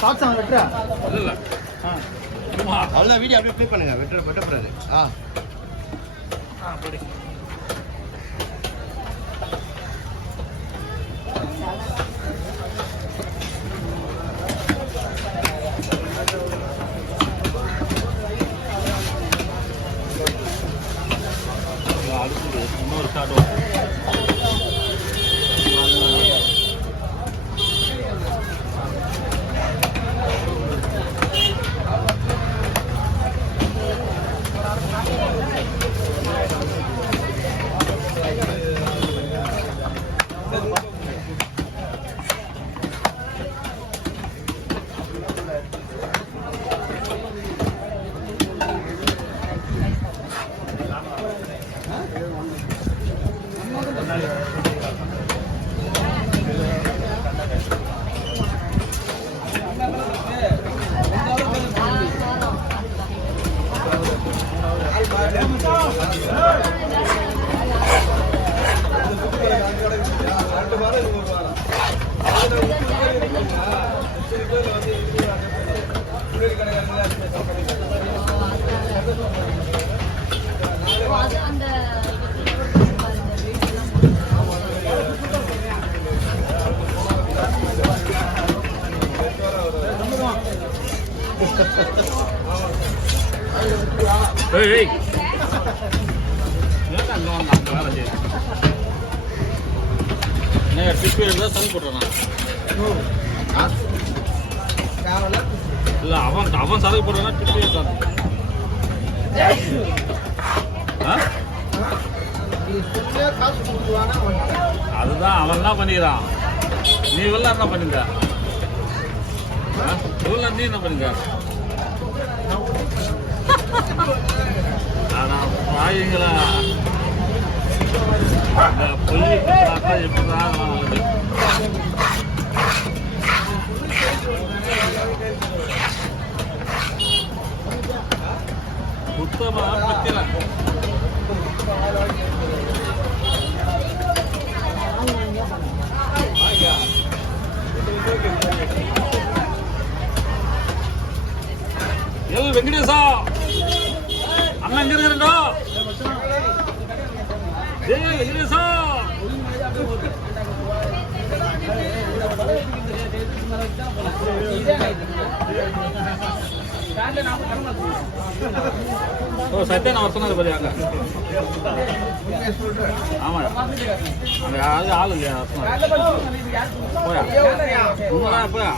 socks அவன் வெட்டுறா இல்ல அவ்வளோ வீடியோ அப்படியே ப்ளே பண்ணுங்க வெட்டப்படுறாரு போடி அடுத்தது இன்னொரு ஷாட் Hey, என்ன அங்க வந்து அங்க வேலை செய்யுது என்ன ட்ரிப் இருந்தால் தண்ணி போட்டுறான் இல்லை அவன் சரக்கு போடுறான்னா ட்ரிப் இருக்கான் அதுதான் அவன் என்ன பண்ணிக்கிறான் நீ இவெல்லாம் என்ன பண்ணிருக்க இவெல்லாம் நீ என்ன பண்ணிருக்க ஆனா வாயுங்களா இந்த பொய் பார்த்தா எப்படிதான் நல்லது சுத்தமா பத்தில எல் வெங்கடேசா அண்ணா எங்க இருக்கிறோ ஏய் வெங்கடேசா ஓ சத்யா நான் சொன்னது பாரு அங்க ஆமா அங்க ஆளு இல்லையா போயா போயா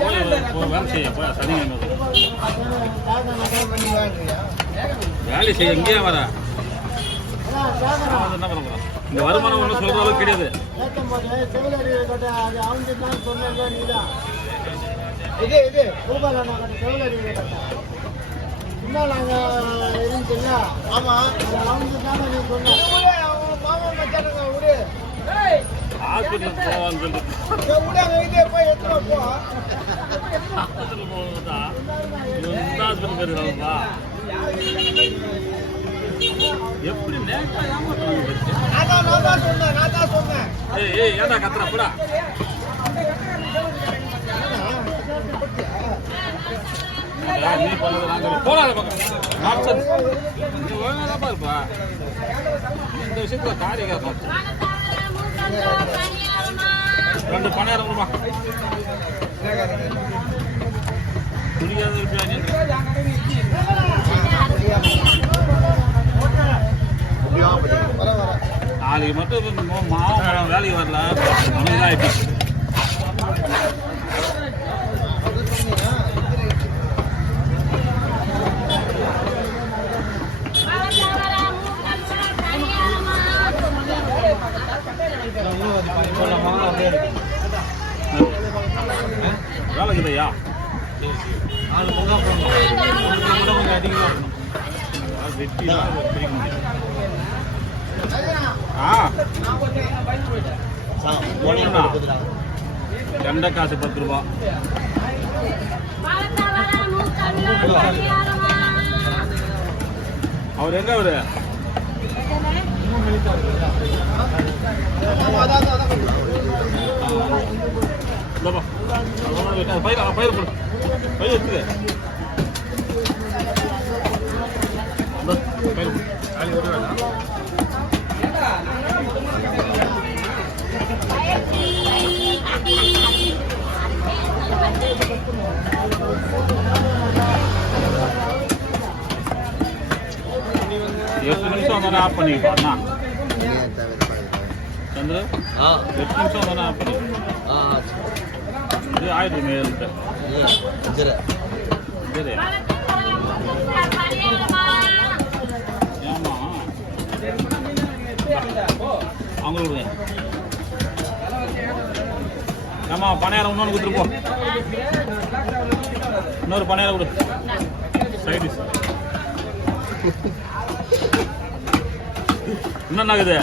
வேலை செய்ய போயா சனிக்கிழமை வேலை செய்ய எங்கேயா வர என்ன பண்ண போறோம் இந்த வருமானம் ஒன்றும் சொல்ற அளவுக்கு கிடையாது ஹாஸ்பிட்டல் போவான்னு சொல்லிட்டு எப்படி ஏன்டா கத்துறா போடா நீ பண்ணது நாங்க போடாத பக்கம் நீ ஒழுங்காதான் இருப்பா இந்த விஷயத்துல காரியம் ரெண்டு பணியாரம் ரூபா புரியாத நாளைக்கு மட்டும் மாவட்டம் வேலைக்கு வரல நமக்கு ஆயிடுச்சு வேலைக்குதையா அதிகமாக வெட்டி பிரிக்க முடியும் கண்ட காசு 10 ரூபா அவர் எங்க அவரு இந்தப்பா பயிர் கொடு பயிர் வச்சுக்க பயிர் எட்டு நிமிஷம் தானே ஆஃப் பண்ணிப்பாண்ணா சந்திர 8 நிமிஷம் தானே ஆஃப் பண்ணி இது ஆயிடுச்சு மேல்கிட்ட சரி ஏமா அவங்களுக்கு ஏமா பணியாரம் இன்னொன்று கொடுத்துருப்போ இன்னொரு பணியாரம் கொடு சைடிஷ் என்னன்னாகுது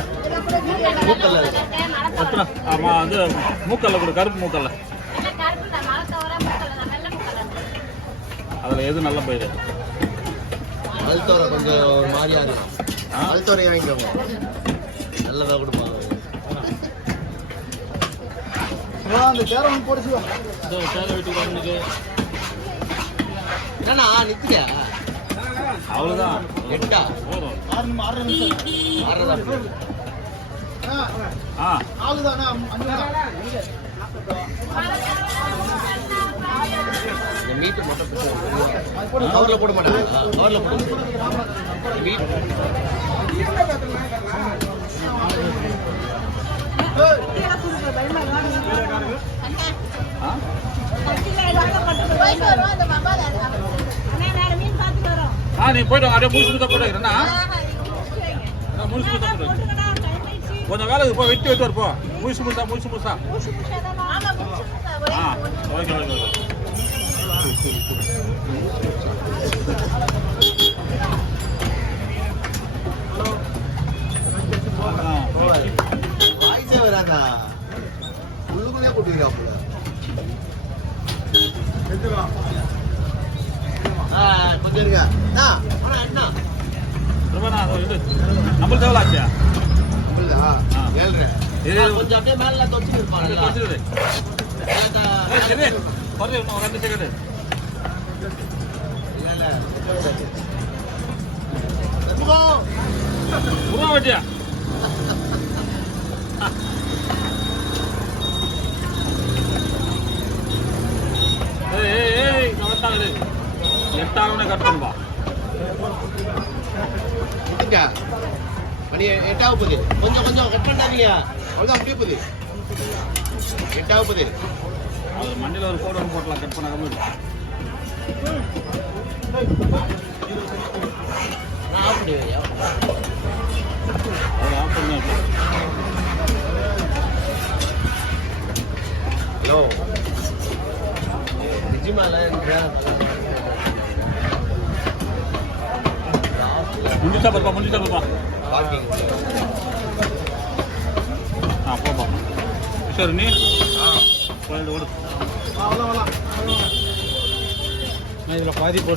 ஆமாம் அது மூக்கல்ல கொடு கருப்பு மூக்கல்ல அதில் எது நல்ல பயிர் அல்தோரை கொஞ்சம் ஒரு மாதிரியா இருக்கும் அல்தோரை வாங்கிக்கோங்க நல்லதாக கொடுப்பாங்க அந்த சேரை ஒன்று போடுச்சுவா சேரை வீட்டுக்கு வந்துருக்கு என்னண்ணா நிற்கிறியா அவ்வளோதான் 8 போதும் 6 நிமிஷம் 6 ஆ ஆகுதாண்ணா இந்த மீட்டு மட்டும் கவரில் போட மாட்டேன் கவரில் போட மீட் நீ போயிட்டு வாங்க அப்படியே முடிச்சு தான் போட்டுக்கிறேன்னா முடிச்சு தான் போட்டு கொஞ்சம் வேலை போய் வெட்டி இருப்போம் முடிச்சு முழுசா ஆ ஓகே ஓகே ஓகே வாய்ஸே வராதா உள்ளுக்குள்ளே கூட்டிக்கிறாப்புல கொஞ்சம் இருங்க அண்ணா இது நம்மளுக்கு எவ்வளோ ஆச்சு கொஞ்சம் அப்படியே மேல தொச்சு இருப்பாங்க சரி ஒரு 2 செகண்ட் உருவா வெட்டியா ஏய் கரெக்டாக 8 கட் பண்ணுப்பா மணி 8 ஆகுது கொஞ்சம் கட் பண்ணாதீங்க அவ்வளோதான் அப்படியே போகுது 8 ஆகுது அது மண்டியில் ஒரு கோடு போட்டலாம் கட் பண்ணாம ஆஃப் பண்ணுவேன் ஆஃப் பண்ணி ஹலோ நிஜமால முடிச்சா பாப்பா பார்க்கிங் போப்பா சரி நீ ஓடு நான் இதில் பாதி போட்டு